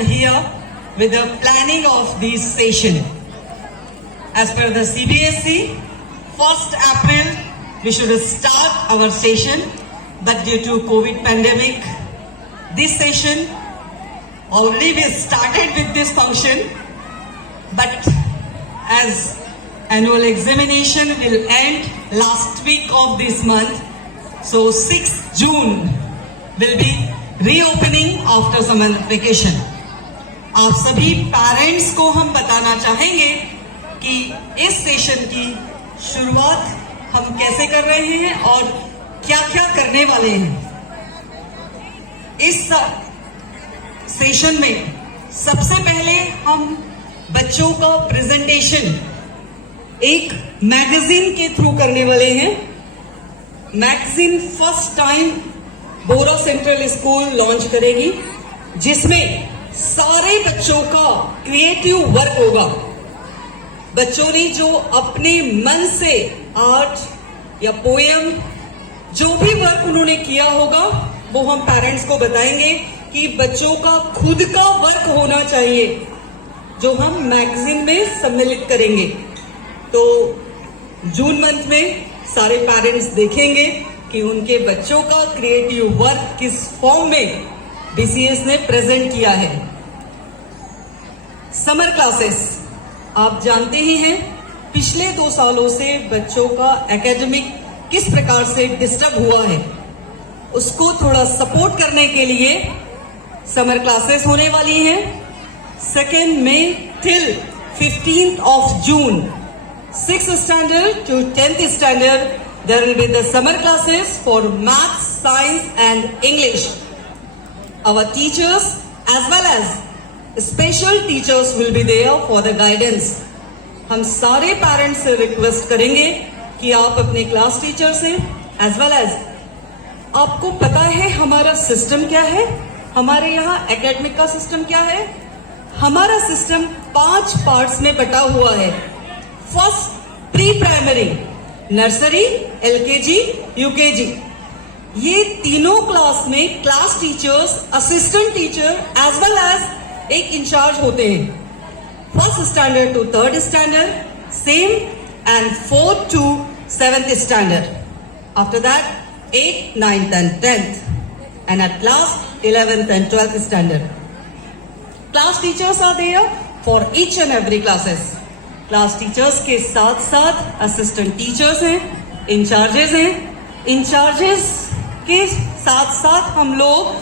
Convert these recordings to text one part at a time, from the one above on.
gathered here with the planning of this session. As per the CBSE, 1st April we should start our session, but due to COVID pandemic, this session already we started with this function, but as annual examination will end last week of this month, so 6th June will be reopening after summer vacation. आप सभी parents को हम बताना चाहेंगे कि इस session की शुरुआत हम कैसे कर रहे हैं और क्या क्या करने वाले हैं। इस सेशन में सबसे पहले हम बच्चों का प्रेजेंटेशन एक मैगजीन के थ्रू करने वाले हैं। मैगजीन फर्स्ट टाइम बोरा सेंट्रल स्कूल लॉन्च करेगी, जिसमें सारे बच्चों का क्रिएटिव वर्क होगा। बच्चों ने जो अपने मन से आर्ट या पोएम जो भी वर्क उन्होंने किया होगा, वो हम पेरेंट्स को बताएंगे कि बच्चों का खुद का वर्क होना चाहिए, जो हम मैगजीन में सम्मिलित करेंगे। तो जून मंथ में सारे पेरेंट्स देखेंगे कि उनके बच्चों का क्रिएटिव वर्क किस फॉर्म में बीसीएस ने प्रेजेंट किया है। समर क्लासेस आप जानते ही हैं, पिछले 2 सालों से बच्चों का एकेडमिक किस प्रकार से डिस्टर्ब हुआ है, उसको थोड़ा सपोर्ट करने के लिए समर क्लासेस होने वाली हैं। 2 मई till 15th of June, 6th standard to 10th standard, there will be the summer classes for maths, science and English. Our teachers as well as special teachers will be there for the guidance. हम सारे parents से request करेंगे कि आप अपने class teacher से as well as, आपको पता है हमारा सिस्टम क्या है, हमारे यहाँ एकेडमिक का सिस्टम क्या है। हमारा सिस्टम 5 पार्ट्स में बटा हुआ है। First pre primary, nursery, LKG, UKG, ये तीनों क्लास में class teachers, assistant teacher as well as एक इंचार्ज होते हैं। 1st standard to 3rd standard same and 4th to 7th standard. After that 8th, 9th and 10th, and at last 11th and 12th standard. Class teachers are there for each and every classes. Class teachers के साथ साथ assistant teachers हैं, incharges हैं। Incharges के साथ साथ हम लोग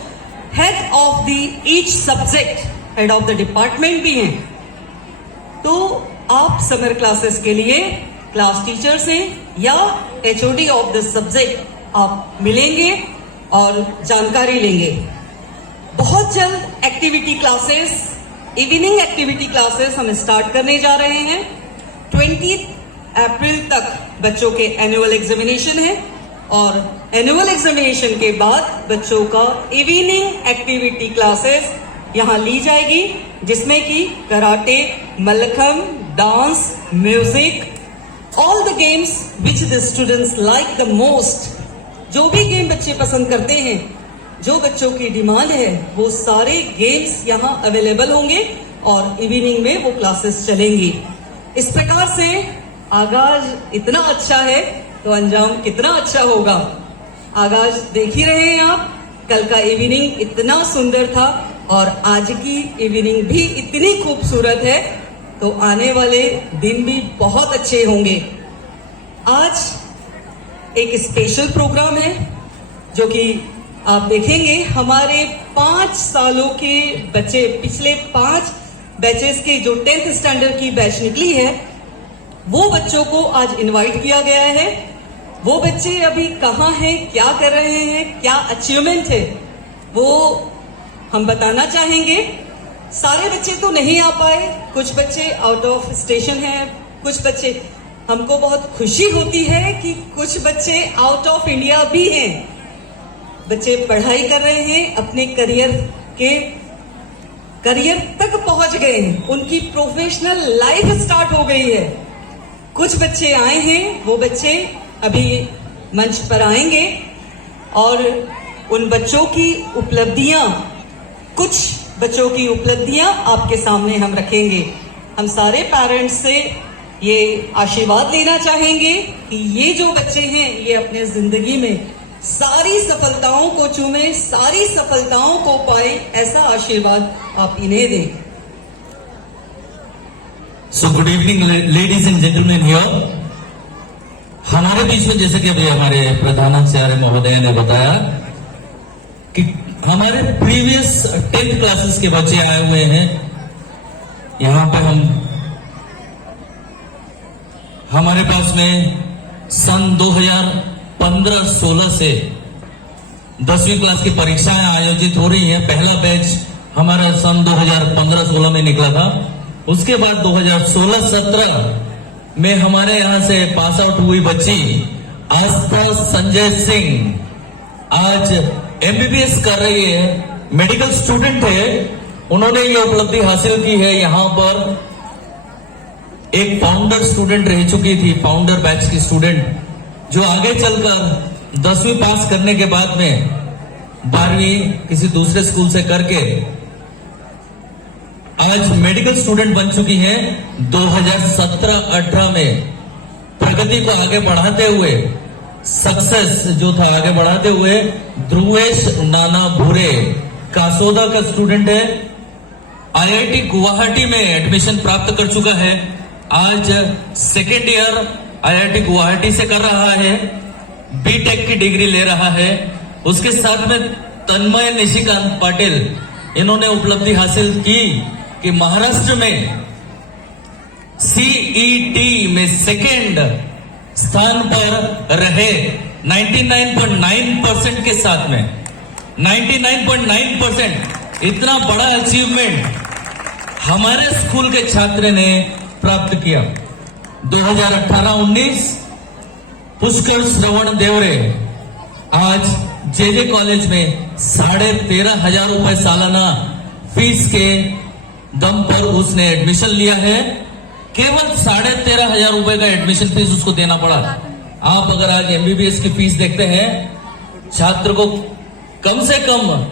head of the each subject, head of the department भी हैं। तो आप समर क्लासेस के लिए क्लास टीचर से या एचओडी ऑफ द सब्जेक्ट आप मिलेंगे और जानकारी लेंगे। बहुत जल्द activity classes, evening activity classes हम स्टार्ट करने जा रहे हैं। 20 अप्रैल तक बच्चों के एनुअल एग्जामिनेशन है और एनुअल एग्जामिनेशन के बाद बच्चों का इवनिंग एक्टिविटी क्लासेस यहाँ ली जाएगी, जिसमें कि karate, mallakhamb, dance, music, all the games which the students like the most. जो भी गेम बच्चे पसंद करते हैं, जो बच्चों की डिमांड है, वो सारे गेम्स यहाँ अवेलेबल होंगे और इवनिंग में वो क्लासेस चलेंगी। इस प्रकार से आगाज इतना अच्छा है तो अंजाम कितना अच्छा होगा। आगाज देख ही रहे हैं आप, कल का इवनिंग इतना सुंदर था और आज की इवनिंग भी इतनी खूबसूरत है, तो आने वाले दिन भी बहुत अच्छे होंगे। आज एक स्पेशल प्रोग्राम है जो कि आप देखेंगे। हमारे 5 सालों के बच्चे, पिछले 5 बैचेस के जो 10th स्टैंडर्ड की बैच निकली है, वो बच्चों को आज इनवाइट किया गया है। वो बच्चे अभी कहाँ हैं, क्या कर रहे हैं, क्या अचीवमेंट है, वो हम बताना चाहेंगे। सारे बच्चे तो नहीं आ पाए, कुछ बच्चे आउट ऑफ स्टेशन हैं, कुछ बच्चे, हमको बहुत खुशी होती है कि कुछ बच्चे आउट ऑफ इंडिया भी हैं। बच्चे पढ़ाई कर रहे हैं, अपने करियर तक पहुंच गए हैं, उनकी प्रोफेशनल लाइफ स्टार्ट हो गई है। कुछ बच्चे आए हैं, वो बच्चे अभी मंच पर आएंगे और उन बच्चों की उपलब्धियां कुछ बच्चों की उपलब्धियां आपके सामने हम रखेंगे। हम सारे पेरेंट्स से ये आशीर्वाद लेना चाहेंगे कि ये जो बच्चे हैं ये अपने जिंदगी में सारी सफलताओं को चूमे, सारी सफलताओं को पाए, ऐसा आशीर्वाद आप इन्हें दें। So good evening ladies and gentleman here. हमारे बीच में जैसे कि अभी हमारे प्रधानाचार्य महोदय ने बताया कि हमारे प्रीवियस 10th क्लासेस के बच्चे आए हुए हैं। यहां पे हमारे पास में सन 2015-16 से 10वीं क्लास की परीक्षाएं आयोजित हो रही हैं। पहला बैच हमारा सन 2015-16 में निकला था। उसके बाद 2016-17 में हमारे यहां से पास आउट हुई बच्ची आस्था संजय सिंह आज एमबीबीएस कर रही है, मेडिकल स्टूडेंट है। उन्होंने ये उपलब्धि हासिल की है। यहां पर एक फाउंडर स्टूडेंट रह चुकी थी, फाउंडर बैच की स्टूडेंट, जो आगे चलकर 10वीं पास करने के बाद में 12वीं किसी दूसरे स्कूल से करके आज मेडिकल स्टूडेंट बन चुकी है। 2017-18 में प्रगति को आगे बढ़ाते हुए, सक्सेस जो था आगे बढ़ाते हुए, ध्रुवेश नाना भूरे कासोदा का स्टूडेंट है। आईआईटी गुवाहाटी में एडमिशन प्राप्त कर चुका है। आज सेकेंड ईयर आईआईटी गुवाहाटी से कर रहा है, बीटेक की डिग्री ले रहा है। उसके साथ में तन्मय निशिकांत पाटिल, इन्होंने उपलब्धि हासिल की कि महाराष्ट्र में सीईटी में सेकेंड स्थान पर रहे 99.9% के साथ में। 99.9% इतना बड़ा अचीवमेंट हमारे स्कूल के छात्र ने प्राप्त किया। 2018-19 पुष्कर श्रवण देवरे आज जेजे कॉलेज में 13,500 रुपए सालाना फीस के दम पर उसने एडमिशन लिया है। केवल 13,500 रुपए का एडमिशन फीस उसको देना पड़ा। आप अगर आज एमबीबीएस की फीस देखते हैं, छात्र को कम से कम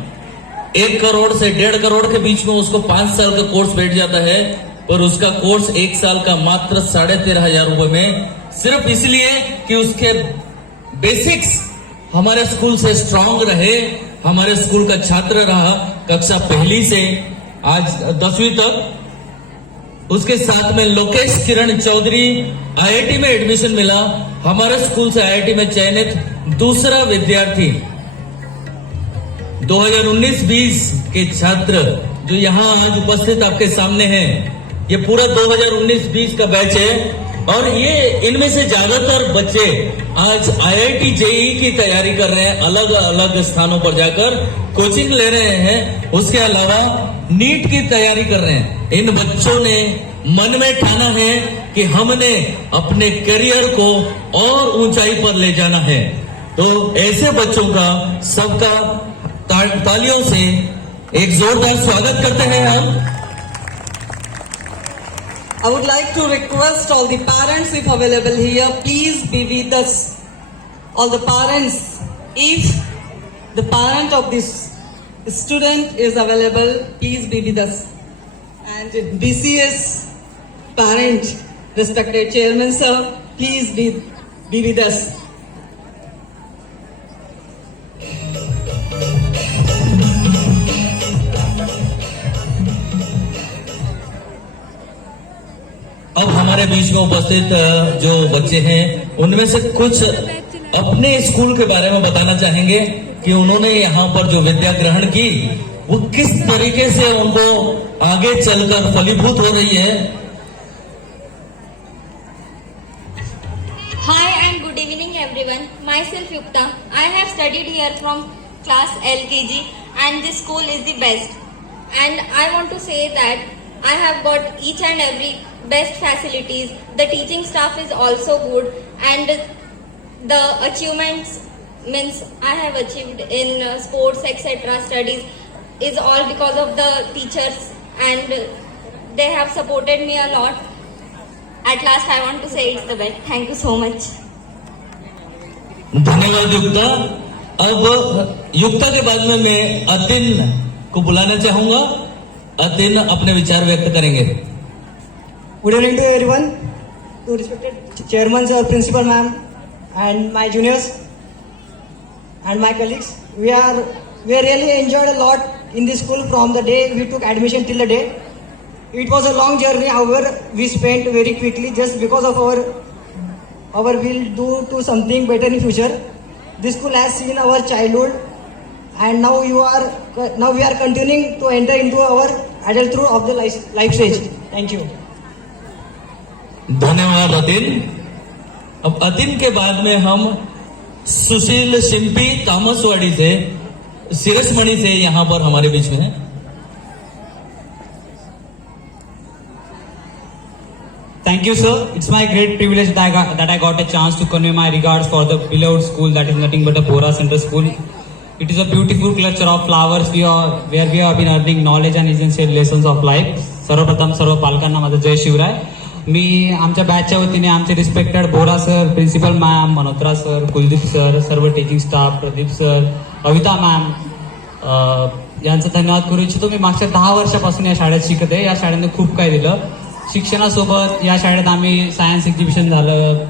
1 करोड़ से 1.5 करोड़ के बीच में उसको 5 साल का कोर्स बैठ जाता है, पर उसका कोर्स 1 साल का मात्र 13,500 रुपए में, सिर्फ इसलिए कि उसके बेसिक्स हमारे स्कूल से स्ट्रांग रहे, हमारे स्कूल का छात्र रहा कक्षा पहली से आज 10वीं तक। उसके साथ में लोकेश किरण चौधरी आईआईटी में एडमिशन मिला, हमारे स्कूल से आईआईटी में चयनित दूसरा विद्यार्थी। 2019-20 के छात्र जो यहां आज उपस्थित आपके सामने हैं, ये पूरा 2019-20 का बैच है। और ये इनमें से ज्यादातर बच्चे आज आईआईटी जेईई की तैयारी कर रहे हैं, अलग अलग स्थानों पर जाकर कोचिंग ले रहे हैं। उसके अलावा नीट की तैयारी कर रहे हैं। इन बच्चों ने मन में ठाना है कि हमने अपने करियर को और ऊंचाई पर ले जाना है। तो ऐसे बच्चों का सबका तालियों से एक जोरदार स्वागत करते हैं हम। I would like to request all the parents, if available here, please be with us. All the parents, if the parent of this student is available, please be with us. And BCS parent, respected chairman sir, please be with us. अब हमारे बीच में उपस्थित जो बच्चे हैं, उनमें से कुछ अपने स्कूल के बारे में बताना चाहेंगे कि उन्होंने यहाँ पर जो विद्या ग्रहण की वो किस तरीके से उनको आगे चलकर फलीभूत हो रही है। Hi and good evening everyone. Myself Yukta. I have studied here from class LKG and this school is the best. And I want to say that I have got each and every best facilities. The teaching staff is also good and the achievements means I have achieved in sports etc. studies is all because of the teachers and they have supported me a lot. At last I want to say it's the best. Thank you so much. धन्यवाद युक्ता। अब युक्ता के बाद में मैं अतिन को बुलाना चाहूंगा। अतिन अपने विचार व्यक्त करेंगे। Good evening to everyone, to respected chairman, sir, principal ma'am, and my juniors and my colleagues. We really enjoyed a lot in this school from the day we took admission till the day. It was a long journey, however, we spent very quickly just because of our will do something better in future. This school has seen our childhood, and now we are continuing to enter into our adulthood of the life stage. Thank you. धन्यवाद अतिन। अब अतिन के बाद में हम सुशील शिंपी तामसवाड़ी से, सिरसमणि से यहाँ पर हमारे बीच में है। Thank you, sir. It's my great privilege that I got a chance to convey my regards for the beloved school that is nothing but a Bora Center School. It is a beautiful cluster of flowers where we have been earning knowledge and essential lessons of life. सर्वप्रथम सर्व पालकांना माझा जय शिवराय। मी आमच्या बॅचच्या वतीने आमचे respected Bora sir, principal ma'am, Manotra sir, Kuldeep sir, सर्व teaching staff, Pradeep sir, Avita ma'am यांचा धन्यवाद करू इच्छितो। मी मागच्या 10 वर्षापासून या शाळेत शिकते। या शाळेने खूप काही दिलं। शिक्षणासोबत या शाळेत आम्ही सायन्स एक्झिबिशन झालं,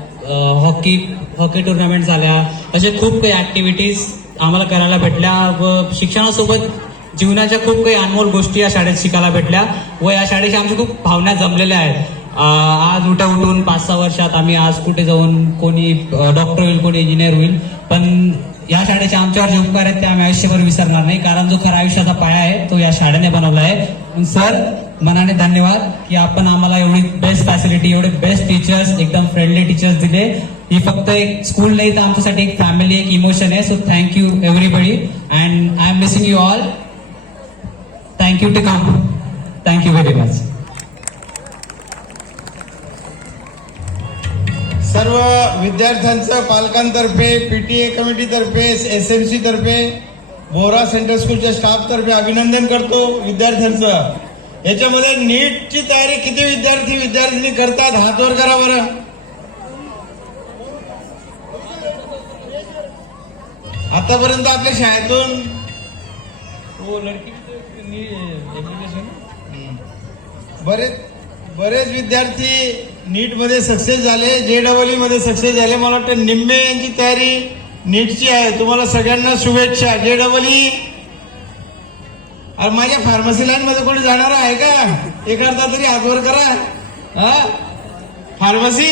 हॉकी टुर्नामेंट झाल्या, असे खूप काही ऍक्टिव्हिटीज आम्हाला करायला भेटल्या व शिक्षणासोबत जीवनाच्या खूप काही अनमोल गोष्टी या शाळेत शिकायला भेटल्या व या शाळेशी आमच्या खूप भावना जमलेल्या आहेत। आज उठून 5-6 वर्षात आम्ही आज कुठे जाऊन कोणी डॉक्टर होईल, कोणी इंजिनियर होईल, पण या शाळेचे आमच्यावर जे उपकार आहेत ते आम्ही आयुष्यभर विसरणार नाही, कारण जो खरा आयुष्याचा पाया आहे तो या शाळेने बनवला आहे। सर, मनाने धन्यवाद की आपण आम्हाला एवढी बेस्ट फॅसिलिटी, एवढे बेस्ट टीचर्स, एकदम फ्रेंडली टीचर्स दिले। ही फक्त एक स्कूल नाही तर आमच्यासाठी एक फॅमिली, एक इमोशन आहे। So thank you everybody and I am missing you all. Thank you to come. Thank you very much. सर्व विद्यार्थ्यांचं पालकांतर्फे, पीटीए कमिटीतर्फे, एसएमसी तर्फे, बोरा सेंट्रल स्कूलच्या स्टाफ तर्फे अभिनंदन करतो विद्यार्थ्यांचं. याच्यामध्ये नीटची तयारी किती विद्यार्थी करतात? हात वर करा बरं. आतापर्यंत आपल्या शाळेतून बरेच विद्यार्थी नीट मध्ये सक्सेस झाले, JEE मध्ये सक्सेस झाले. मला वाटतं निम्मे यांची तयारी नीटची आहे. तुम्हाला सगळ्यांना शुभेच्छा. JEE आणि माझ्या फार्मसी लाईन मध्ये कोणी जाणार आहे का? एक अर्धा तरी हातवर करा. फार्मसी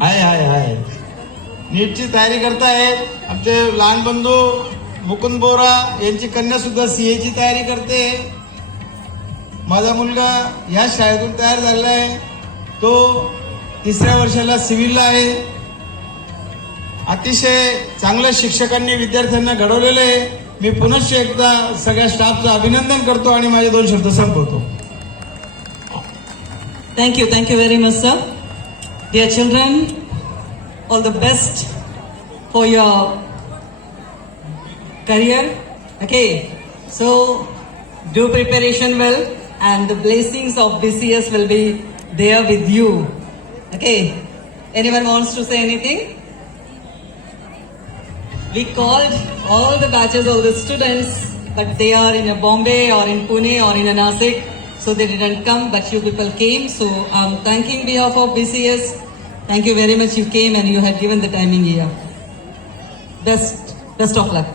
हाय नीटची तयारी करतायत. आमचे लहान बंधू मुकुंद बोरा यांची कन्या सुद्धा CA ची तयारी करते. माझा मुलगा या शाळेतून तयार झालेला आहे. तो 3ऱ्या वर्षाला सिव्हिलला आहे. अतिशय चांगल्या शिक्षकांनी विद्यार्थ्यांना घडवलेलं आहे. मी पुनश्च एकदा सगळ्या स्टाफचं अभिनंदन करतो आणि माझे 2 शब्द संपवतो. Thank you very much, sir. Dear children, all the best for your career. Okay, so do preparation well, and the blessings of BCS will be there with you. Okay, anyone wants to say anything? We called all the batches, all the students, but they are in a Bombay or in Pune or in a Nasik, so they didn't come, but you people came. So I'm thanking behalf of BCS. Thank you very much. You came and you had given the timing here. Best of luck.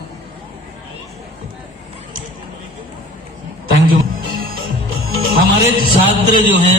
Thank you. हमारे छात्र जो हैं